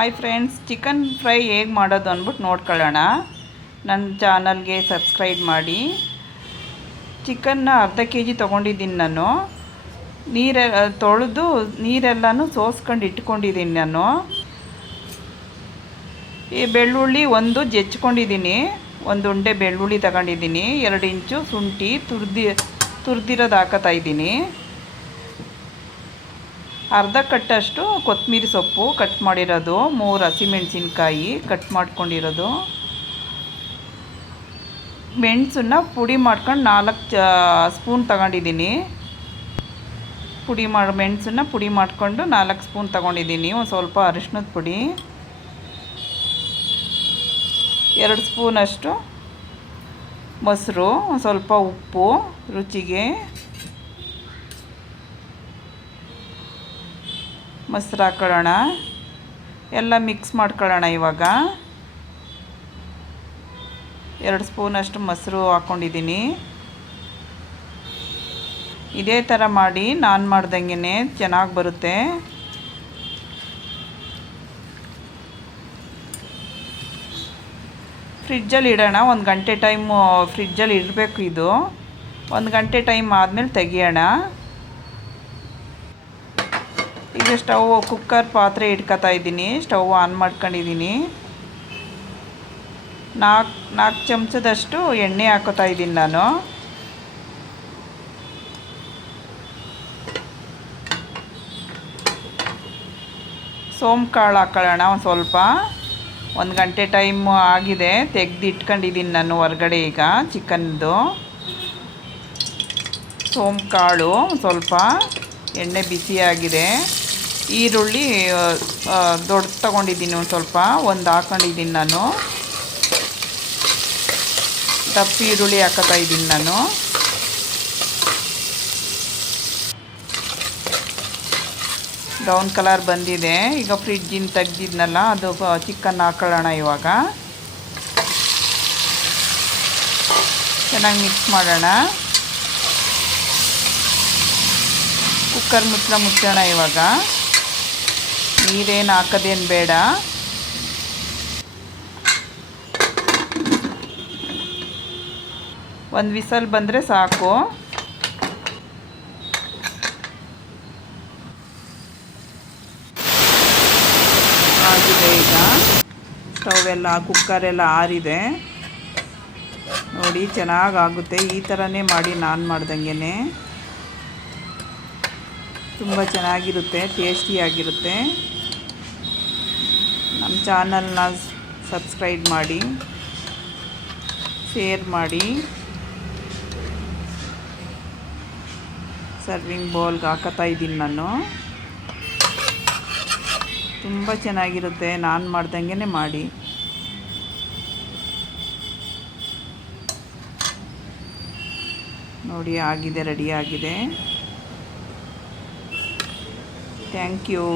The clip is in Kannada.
ಹಾಯ್ ಫ್ರೆಂಡ್ಸ್ ಚಿಕನ್ ಫ್ರೈ ಹೇಗೆ ಮಾಡೋದು ಅಂದ್ಬಿಟ್ಟು ನೋಡ್ಕೊಳ್ಳೋಣ. ನನ್ನ ಚಾನಲ್ಗೆ ಸಬ್ಸ್ಕ್ರೈಬ್ ಮಾಡಿ. ಚಿಕನ್ನ ಅರ್ಧ ಕೆ ಜಿ ತೊಗೊಂಡಿದ್ದೀನಿ ನಾನು. ನೀರೆ, ತೊಳೆದು ನೀರೆಲ್ಲನೂ ಸೋಸ್ಕೊಂಡು ಇಟ್ಕೊಂಡಿದ್ದೀನಿ ನಾನು. ಈ ಬೆಳ್ಳುಳ್ಳಿ ಒಂದು ಜೆಚ್ಕೊಂಡಿದ್ದೀನಿ ಒಂದು ಉಂಡೆ ಬೆಳ್ಳುಳ್ಳಿ ತಗೊಂಡಿದ್ದೀನಿ. ಎರಡು ಇಂಚು ಶುಂಠಿ ತುರ್ದಿ, ತುರ್ದಿರೋದು ಹಾಕತ್ತಾ ಅರ್ಧ ಕಟ್ಟಷ್ಟು ಕೊತ್ತಂಬರಿ ಸೊಪ್ಪು ಕಟ್ ಮಾಡಿರೋದು, ಮೂರು ಹಸಿಮೆಣಸಿನ್ಕಾಯಿ ಕಟ್ ಮಾಡ್ಕೊಂಡಿರೋದು. ಮೆಣಸನ್ನ ಪುಡಿ ಮಾಡ್ಕೊಂಡು ನಾಲ್ಕು ಚ ಸ್ಪೂನ್ ತಗೊಂಡಿದ್ದೀನಿ. ಪುಡಿ ಮಾಡಿ ಮೆಣಸನ್ನ ಪುಡಿ ಮಾಡಿಕೊಂಡು ನಾಲ್ಕು ಸ್ಪೂನ್ ತಗೊಂಡಿದ್ದೀನಿ, ಒಂದು ಸ್ವಲ್ಪ ಅರಿಶಿನದ ಪುಡಿ. ಎರಡು ಸ್ಪೂನಷ್ಟು ಮೊಸರು, ಒಂದು ಸ್ವಲ್ಪ ಉಪ್ಪು ರುಚಿಗೆ. ಮೊಸರು ಹಾಕೊಳ್ಳೋಣ. ಎಲ್ಲ ಮಿಕ್ಸ್ ಮಾಡ್ಕೊಳ್ಳೋಣ ಇವಾಗ. ಎರಡು ಸ್ಪೂನಷ್ಟು ಮೊಸರು ಹಾಕ್ಕೊಂಡಿದ್ದೀನಿ ಇದೇ ಥರ ಮಾಡಿ ನಾನು ಮಾಡ್ದಂಗೆ ಚೆನ್ನಾಗಿ ಬರುತ್ತೆ. ಫ್ರಿಜ್ಜಲ್ಲಿ ಇಡೋಣ. ಒಂದು ಗಂಟೆ ಟೈಮು ಫ್ರಿಜ್ಜಲ್ಲಿ ಇಡಬೇಕು ಇದು. ಒಂದು ಗಂಟೆ ಟೈಮ್ ಆದಮೇಲೆ ತೆಗಿಯೋಣ. ಈಗ ಸ್ಟವ್ ಕುಕ್ಕರ್ ಪಾತ್ರೆ ಇಟ್ಕೊತಾ ಇದ್ದೀನಿ. ಸ್ಟವ್ ಆನ್ ಮಾಡ್ಕೊಂಡಿದ್ದೀನಿ. ನಾಲ್ಕು ನಾಲ್ಕು ಚಮಚದಷ್ಟು ಎಣ್ಣೆ ಹಾಕೋತಾ ಇದ್ದೀನಿ ನಾನು. ಸೋಮ್ ಕಾಳು ಹಾಕೊಳ್ಳೋಣ ಒಂದು ಸ್ವಲ್ಪ. ಒಂದು ಗಂಟೆ ಟೈಮ್ ಆಗಿದೆ. ತೆಗ್ದು ಇಟ್ಕೊಂಡಿದ್ದೀನಿ ನಾನು ಹೊರಗಡೆ ಈಗ ಚಿಕನ್ದು. ಸೋಮ್ ಕಾಳು ಸ್ವಲ್ಪ. ಎಣ್ಣೆ ಬಿಸಿಯಾಗಿದೆ. ಈರುಳ್ಳಿ ದೊಡ್ಡ ತೊಗೊಂಡಿದ್ದೀನಿ ಒಂದು ಸ್ವಲ್ಪ, ಒಂದು ಹಾಕೊಂಡಿದ್ದೀನಿ ನಾನು. ದಪ್ಪ ಈರುಳ್ಳಿ ಹಾಕೋತಾ ಇದ್ದೀನಿ ನಾನು. ಬ್ರೌನ್ ಕಲರ್ ಬಂದಿದೆ. ಈಗ ಫ್ರಿಡ್ಜಿನ ತೆಗ್ದಿದ್ನಲ್ಲ, ಅದು ಚಿಕನ್ ಹಾಕೊಳ್ಳೋಣ ಇವಾಗ. ಚೆನ್ನಾಗಿ ಮಿಕ್ಸ್ ಮಾಡೋಣ. ಕುಕ್ಕರ್ ಮುಚ್ಚಳ ಮುಚ್ಚೋಣ ಇವಾಗ. ನೀರೇನು ಹಾಕೋದೇನು ಬೇಡ. ಒಂದು ವಿಸಲ್ ಬಂದರೆ ಸಾಕು. ಆಗಿದೆ ಈಗ. ಸ್ಟವ್ ಎಲ್ಲ ಕುಕ್ಕರೆಲ್ಲ ಆರಿದೆ. ನೋಡಿ ಚೆನ್ನಾಗಿ ಆಗುತ್ತೆ ಈ ಥರನೇ ಮಾಡಿ ನಾನು ಮಾಡ್ದಂಗೆ ತುಂಬ ಚೆನ್ನಾಗಿರುತ್ತೆ, ಟೇಸ್ಟಿಯಾಗಿರುತ್ತೆ. ನಮ್ಮ ಚಾನಲ್ನ ಸಬ್ಸ್ಕ್ರೈಬ್ ಮಾಡಿ, ಶೇರ್ ಮಾಡಿ. ಸರ್ವಿಂಗ್ ಬೌಲ್ಗೆ ಹಾಕತಾ ಇದ್ದೀನಿ ನಾನು. ತುಂಬ ಚೆನ್ನಾಗಿರುತ್ತೆ, ನಾನು ಮಾಡ್ದಂಗೆ ಮಾಡಿ. ನೋಡಿ, ಆಗಿದೆ, ರೆಡಿ ಆಗಿದೆ. Thank you.